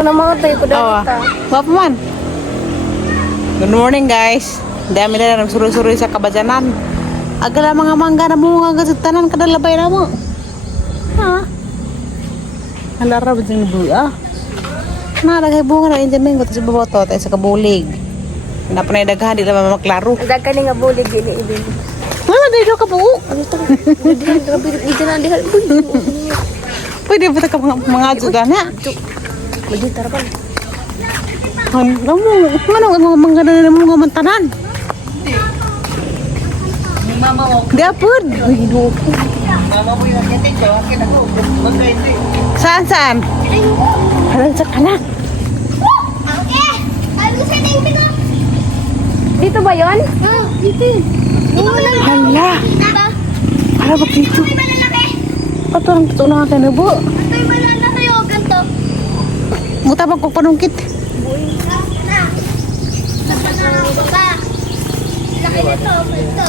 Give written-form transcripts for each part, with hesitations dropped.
Ano mga tayo ko dito? Wapa man. Good morning guys. Dami na nagsuroy-suroy sa kabadyanan. Agala mga mangga na bunga sa tanan kadalabay na mo. Ha? Halara ba dyan buya? Nalagay bunga na injaming ko sa baboto tayo sa kabulig. Napanay daghan di naman maklaro. Daghan ni nga bulig ini ibig. Wala dito ka buo. Dito na dihal. Pwede ba ka mga ajudan ha? Magitar pa. Ano mo mangga na mo mantanan? Mama mo. Di apod. Mama mo yung akin ko. Akin ako. Magkainte. Saan? Halang sa kanak. Okay. Ano sa tingin ko? Dito ba 'yon? Dito. Hala. Para ba dito? May malalaki. Paturang na ka na po. May malalaki o ganito. Mutabang ko panungkit. Na. Baba. Laki nito. Ito.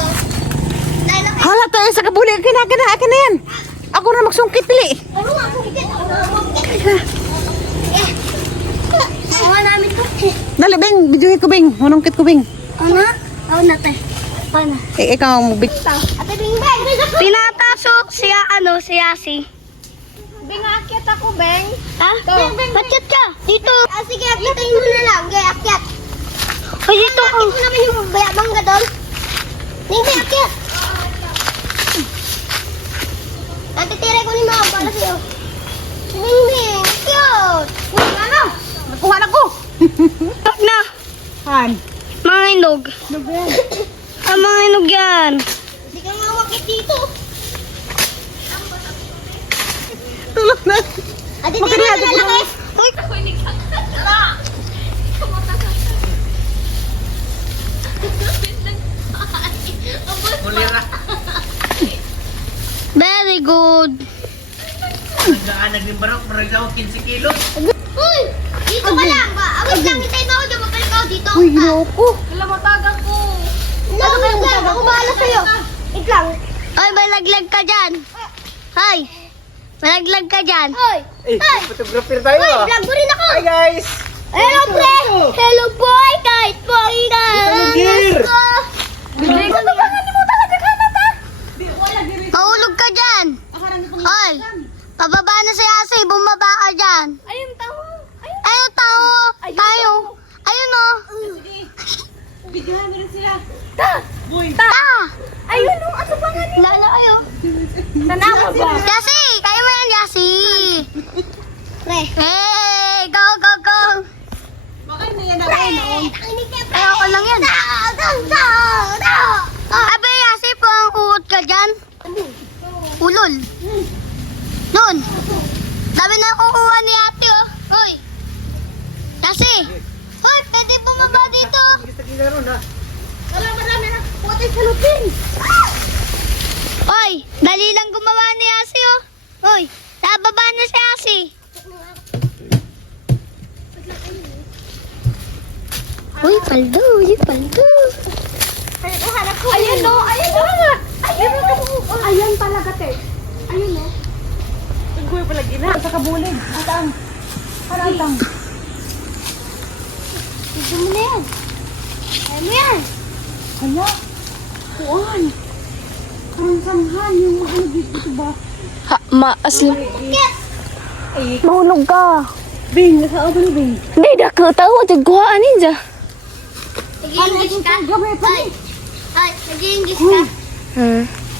Lalaki. Hala tayo sa kabuli. Akin na yan. Ako na magsungkit li. Ano nga kung higit? Awa namin to. Dali, Beng. Bidyuhin ko, Beng. Manungkit ko, Beng. Ano? Awa natin. Paano? Ikaw ang big. Ate Bing Beng! Tinatasok siya, si Asi. Bing, akyat ako, Beng. Ha? Akyat ka! Dito! Sige, akyatin mo na lang. Gaya, akyat. Ay, dito ako. Akyat mo naman yung bayabang ka doon. Bing, Bing, akyat! Natitiray ko ni Mama para sa'yo. Bing, Bing, cute! Ano? Nakuha na ko. Na! Han. Mga inog. Mga inog yan. Hindi ka nga wakit dito. Tulog na. Ate, tira na lalaki. Hoy! Mulira. Very good. Nagdaanan yung barok. Marag daw 15 kilos. Uy! Dito ka lang ba? Awit lang, hintay mo ako dyan. Mabalik ako dito. Uy, ginoko. Alam mo, tagang ko. Wait lang, ako bahala sa'yo. Wait lang. Ay, malaglag ka dyan. Hay! Malaglag ka dyan. Hoy! Eh, photographer tayo Hoy, ah. vlog mo rin ako. Hi guys. Hello, pre! Hello, boy! Kahit boy ka! Gear! Bigay ko na ba? Mo talaga ka na ta? Mahulog ka dyan! Hoy! Pababa na si Asi, bumaba ka dyan! Ayun, tao! Ayun, tao! Tayo! Ayun o! Bigyan mo rin sila. Ta! Ayun o! Ano ba nga nila? Lala kayo! Tanawa ba? Yasi! Kayo mo yan, Yasi! Pre! Hey! Go, go, go! Bakit na yan ako? Ayoko lang yan. Abe, Yasi, pang uot ka dyan. Ulol. Nun. Dami na kukuha ni ate, oh. Hoy. Yasi. Hoy, pwede bumaba dito. Wala, marami na. Puti sa lupin. Hoy, dali lang gumawa ni Yasi, oh. Hoy, nababa na si Yasi. Uy, paldo, paldo. Ayun o, ayun o. Ayun talaga, te. Ayun o. Tingkoy pala gina. Sa kabulig. Atang. Atang. Tignan mo na yan. Ayaw mo yan. Hala. Kuan. Parang sanghan yung mga dito ba? Ha, asli. Mahulog ka. Bing, nasa ako ni Bing. Hindi, nakatawa. Tigkuhaan ninja. Nag-English ka? Ay, nag-English ka?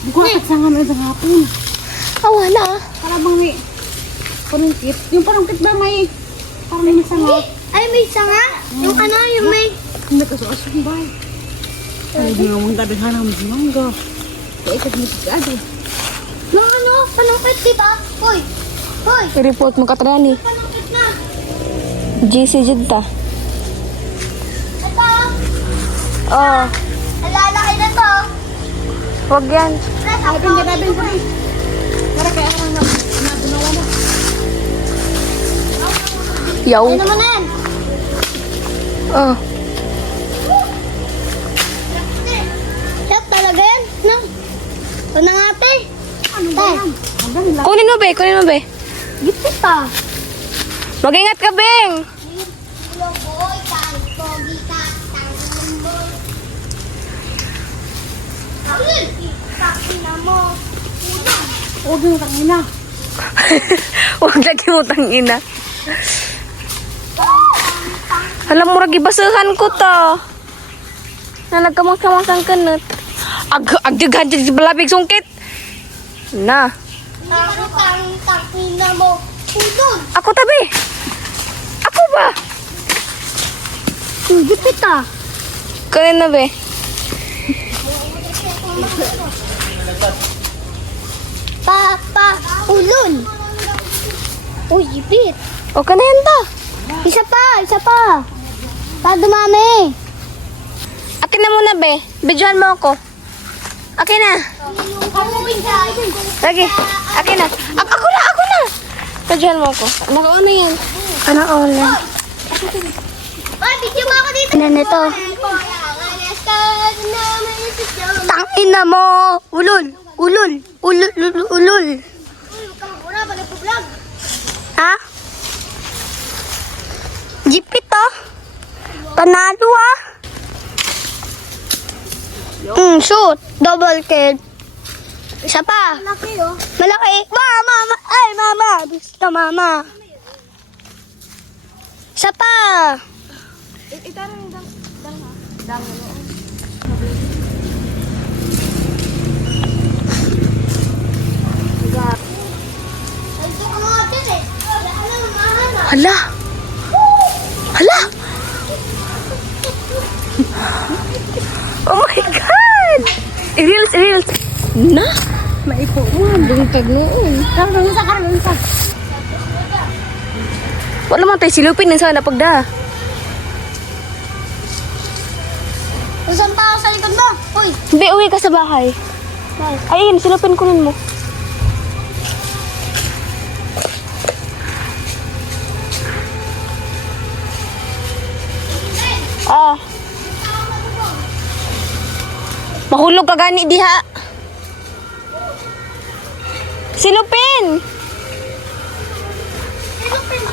Di ko nakatsangan na sa hapon. Wala. Para bang may panungkit. Yung panungkit ba may parang may nasangot? Ay, may sanga. Yung ano, yung may... Hindi ka sa asong bay. Ay, di nga mong dadaghan ang mangga. Kaya ikad mo sigado. Nung ano, panungkit, diba? Hoy! Hoy! I-report mo katrani. Panungkit na! GC Jidta. Ito! Oh, Nalalaki na to! wag yan. Dabing ka, dabing ka. Para kaya ako nabunawa na. Yaw. Ano naman yan? Oh, Shot talaga yan, no? Ito na nga, te. Ano ba yan? kunin mo be, kunin mo be. Gipit pa. Mag-ingat ka, Beng. Boy, pogi ka, boy. Takina mo. Huwag yung tangina. Huwag lagi mo tangina. Alam mo, ragi basahan ko to. Nalagkamang-kamang kang kanot. Agdaghan dyan sa balabig sungkit. Na. Takina mo. Ulol. Ako tabi. Ako ba? Gipit ah. Kanin na be. Ulol. Uy, gipit. O kanin ta. Isa pa. Pa dumami. Akin na muna be. Bidyohan mo ako. Akin na. Lagi. Akin na. Ako na. Bidyohan mo ako. Nakauna yan. Nakauna. Ay, video mo ako dito. Ano na to? Tangina mo. Ulol. Ha? Jipit to. Panalo ah. Shoot. Double kill. Isa pa. Malaki oh. Malaki. Mama. Ay, mama. Gusto mama. Isa pa. Hala. Oh my God. Reels. Na. Maipo mo. Bungtag noon. Karoon sa. Wala man tayo silupin ng sana pagda. Saan pa ako sa likod mo? Uy. Hindi, uwi ka sa bahay. Ayun, silupin kunin mo. Ah. Mahulog ka gani diha. Silupin.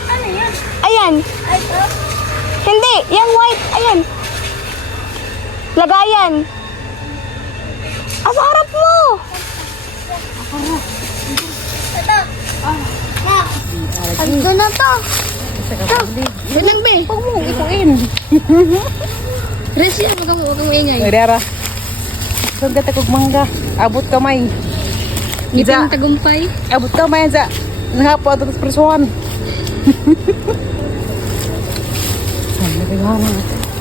Ano yan? Ayan. Ay, ito. Hindi, yung white. Ayan. Lagayan. Sa harap mo. Ito. Ando na to. Ganang be. Huwag mo ikuin. Resi, huwag kang maingay. Ay, Dara. Sugat ako mangga. Abot kamay. Ngipin tagumpay. Abot kamay sa nangapo ato sa persuan.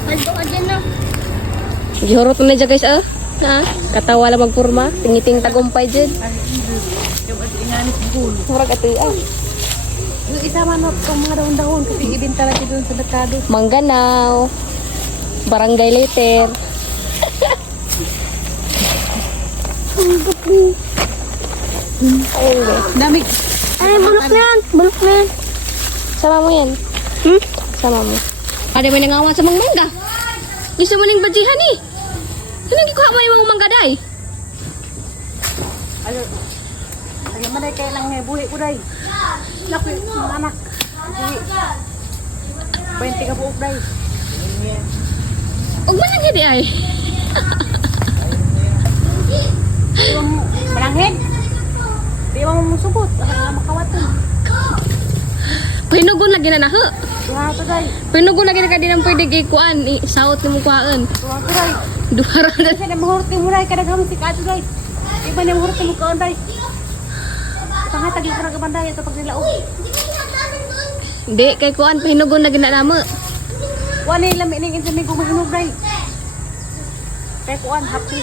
Aldo ka dyan na. Gihurot mo na dyan guys, ah. Ha? Katawa lang magpurma. Tingiting tagumpay dyan. Murag ito ah. Yung isama mo itong mga daon-daon kasi ibinta lagi doon sa merkado. Mangganaw. Barangay Later. Dami. Ay, bulok na yan. Sama mo yan. Sama mo. Ada mo nangawa sa mangga. Gusto mo ning bajihan eh. Anong gikuha mo yung mangga day? Alam mo, kaya lang may buhi ko, day. Naku, mga anak. Buhi. 20 ka buok, day. Huwag mo lang hindi ay. Malanghin. Di mo musubot. Makawatan. Pinugon lagi na naho. Duha to, day. Pinugon lagi na ka din ang pwede gikuan. Saot ni mo kuhaan. Duha to, day. Duwara na. Kasi na mahurot yung muray. Kada gamit si Kato, day. Iba na mahurot yung mukhaan, day. Pangatag yung karang kabanday. Ito pag nilaog. Hindi, kay kuhaan. Pinugon lagi na namo. Kuan na ilang minigin sa migo mahinog, day. Kaya kuan, happy.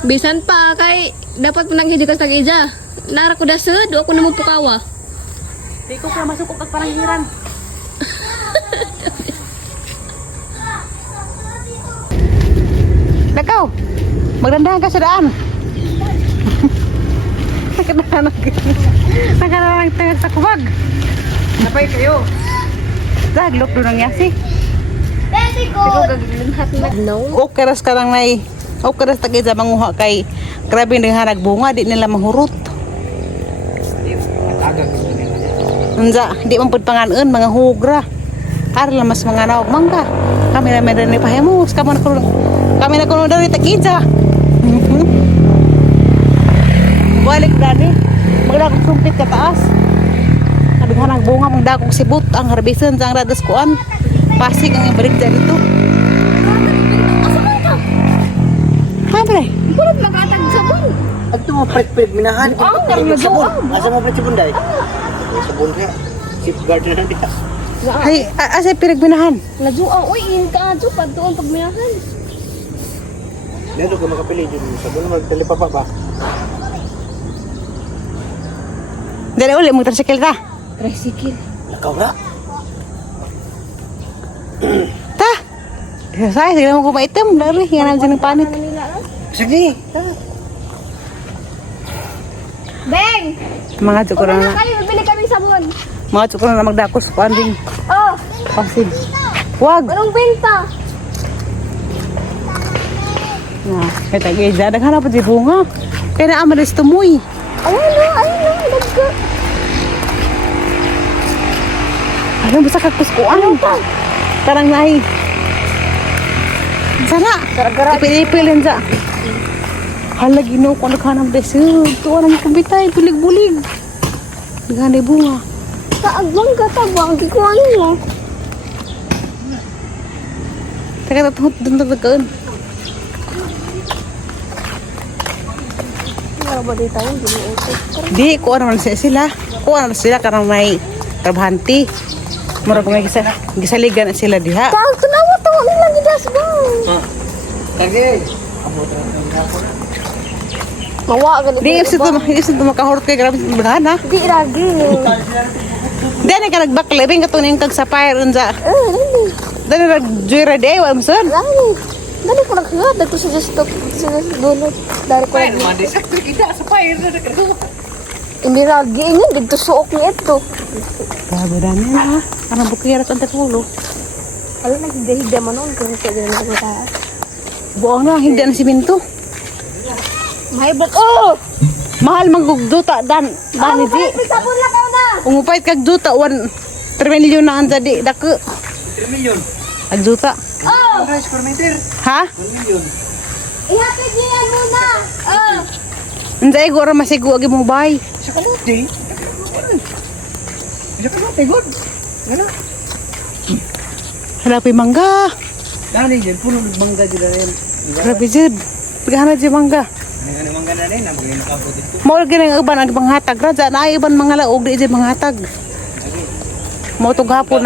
Bisan pa kay dapat mo nang hindi ka tag-ija. Nara ko dasud, ako na mo pukawa. Di ko kaya masukot at pananghiran. Nakaw, magdandahan ka sa daan. Nagkanahan ng tangag sa kubag. Napay kayo. Daglok doon ang yasi. Very good. No. Okay ras ka lang nay. Okay ras tagay sa manguha kay grabe ning hanag bunga di nila mahurot. Unsa, di man pud panganon mga hugra. Ara lang mas mga nawag mangga. Kami na meron ni pahimus, kami na kuno dari takidsa. Balik dani. Magdakog sumpit ka taas. Naghanang bunga magdakog sibut ang harbisan sang radas kuan. Pasig ang ibalik dito. Ha pre? Kulot makatag sabon. At ito mo pret-pret, minahan. Asa mo pret sabon dahil? Sabon ka. Safeguard na lang dia. Ay, asa pinagbinahan? Lajuang, uy, in ka adyo pag doon pagminahan. Dito ka makapili dito. Sabon na magtalipapa ba? Dali uli mo tricycle ta. Tricycle. Lakaw na. Ta. Saya sige mo ko maitem dari yan ang sinang panit. Sige. Beng! Mga tsukura Una na. kayo, bibili kami sabon. Mga tsukura na magdakos kuanding Oh, pasig. Wag. anong benta? Na, kaya gaya daghan pa di bunga. Kaya na amalis tumoy. Ayun no, nagka. Ano ba sa kakuskuan? Karang nahi. Sana. Ipil-ipilin sa. Hala ginaw ko naghanap desu. Tuwa naman kumbitay. Bulig-bulig. Naghanap bunga. Kaagwang ka tabang, di ko ano mo. Teka tatahot dun tatagkaan. Ano ba dito tayo? Di, kuha naman sila. Kuha naman sila karang may trabhanti. Mura ko may gisaligan na sila diha. Kang tunawa to, nila gidas ba? Sige. Mawa ganito. Di, isa to makahorot kay grabe sa bagana. Di ragi. Di, ka nagbaklibing katunin kag sa fire unsa. Dali nag-joyride eh, wala mo sir. Lagi. Dali ko naghihat. Dali ko sa desktop. Sa dulot. Dali ko naghihat. Mandi sakit kita sa fire na nagkakaroon. Hindi ragi niya. Dito suok niya ito. Grabe dami na ha. Parang bukira sa antikulo. Alam na, higa-higa mo noon. Kung hindi na nagmataas. Buong na, hindi na siminto. Mahibot. Oh! Mahal magugduta dan dani di. Sabon lang ka na! Umupait kag duta 1 milyon na anda di dako. 3 million. Ag duta. Oh! Ano square meter? Ha? 1 million. Ihatid niya yan muna! Oh! Unsa ay gora masigo agi mo bay. Sa kalote. Sa kalote, good. Ano? Hanapi mangga. Dani dyan, puno nagbangga dyan na rin. Grabe jud. Paghanap di mangga. Ano mangga na rin, nabagay nakabot ito. Mao lagi nang uban ang panghatag ra na ay uban mga laog di jud manghatag. Mao to gahapon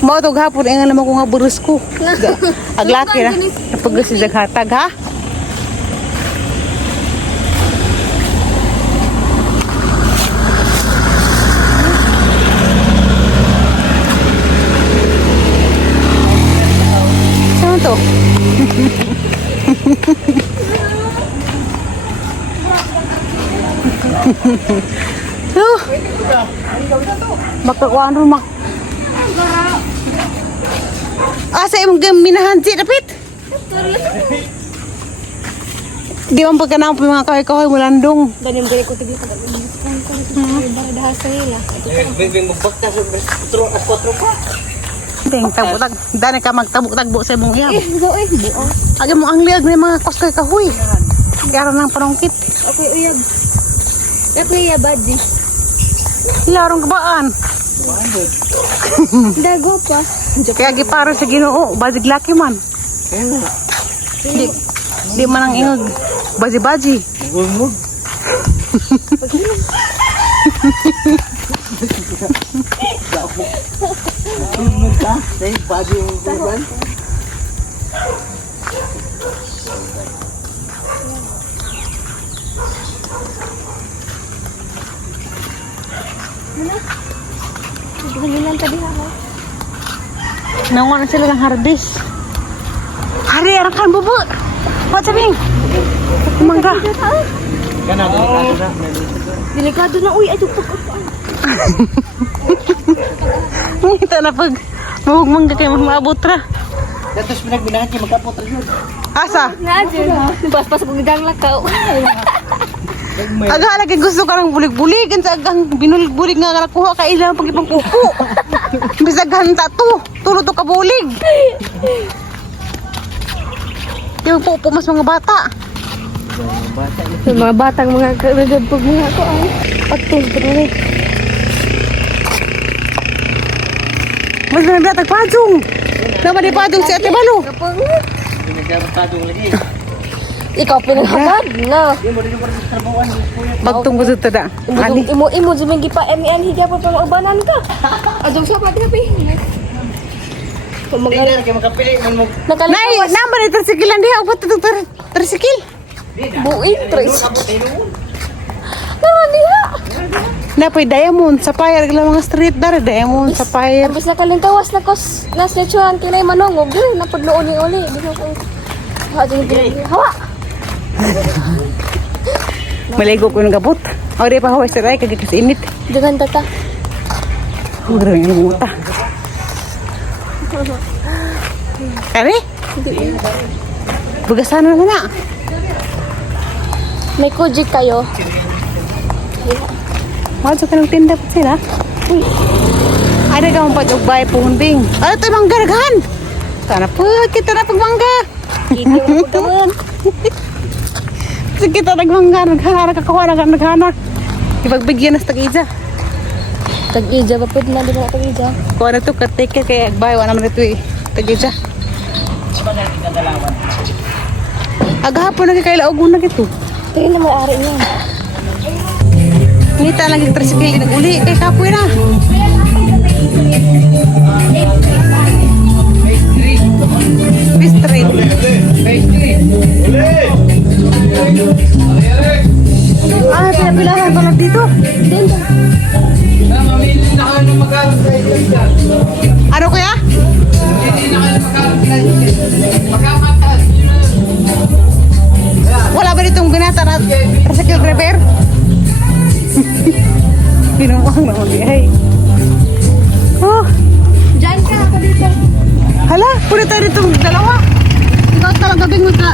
Mao to gahapon ay nga naman ko nga burus ko. Aglaki na. Napag si hatag ha. Saan to? Makakuan ron mak. Asa imong gaminahan si dapit? Di man pagkanang mga kahoy-kahoy mulandong. Dali mo gani ko tigil ko. Baradahan sa nila. Bing magbakta sa 4 pa. Deng tabutag, dani ka magtabuk-tagbo sa imong iyab. Go eh. Buo. Agi mo ang liag ni mga koskoy kahoy. Gara nang panungkit. Okay, uyag. Ako iya badi. Larong kabaan. Dago pa. Kaya giparo sa Ginoo, badig laki man. Di man ang ingog. Baji-baji. Gulmog. Gulmog ka? Say, bago yung gulman. Halilan tadi ako. Nangon sila ng hardis. Hari, arakan bubu. What sabing? Mangga. Kana, delikado na. Delikado na uy, ayo pagkuan. Ito na pag mangga kayo maabot ra. Tapos pinagbinahan niya magkapot rin yun. Asa? Nga dyan. Pas-pas pag nagdang lakaw. Aga lagi gusto ka ng bulig-buligan sa agang binulig-bulig nga ka nakuha ka ilang pag ipang pupo. Bisag hanta to. Tulo to ka bulig. Di pupo mas mga bata. Yung mga batang mga karagad pag mga ako ay. Pagtung pa rin. Mas mga bata pajong. Nama di pajong si Ate Balo. Pinagkabagtadong lagi. Ikaw pinaghabad na. Di mo rin yung parang trabawan. Bagtong gusto to da. Ani. Imo zumingi pa MN higa pa pang-ubanan ka. Adong sa pati hapi. Hindi na kayo makapili. Man mo. Nay, Nakalikawas. nama ni tersikilan dia apa tu tersikil. Buin, tres. Ako tayo. Naman niya. Napoy diamond sa fire lang mga street dar diamond sa fire. Ambis na kalingkawas na kos. Naslechuan kinay manongog. Dili na padloon ni uli. Di na ko. Hawa. Maligo ko ng gabot. O di pa haway sa ray kagay kasi init. Dengan tata. Ang grabe ng muta. Kani? Bugasan na na. May kujik kayo. Masuk ka ng tinda po sila. Ada ka mong pag-ugbay pumbing. Ano ito yung manggaragahan? Sana po, kita na pagmangga. Hindi mo kaman. Sige, kita nagmangga. Naghahara ka kawa, naghahara. Ipagbigyan na sa tag-ija. Tag-ija pa po na. Di ba tag-ija? Kuha na ito, kartike kaya agbay. Wala naman ito eh. Tag-ija. Agahapon na kaya ugon na ito. Tingin na may ari niya. Nita lagi tersikil nag-uli kay kapoy na. Bistrit. Pinapilahan ko lang dito. Ano kaya? Wala ba ditong binata na tricycle driver? Pinumang naman ay. Oh, Diyan ka ako dito. hala, puna tayo ditong dalawa. Ikaw talaga bingot ka.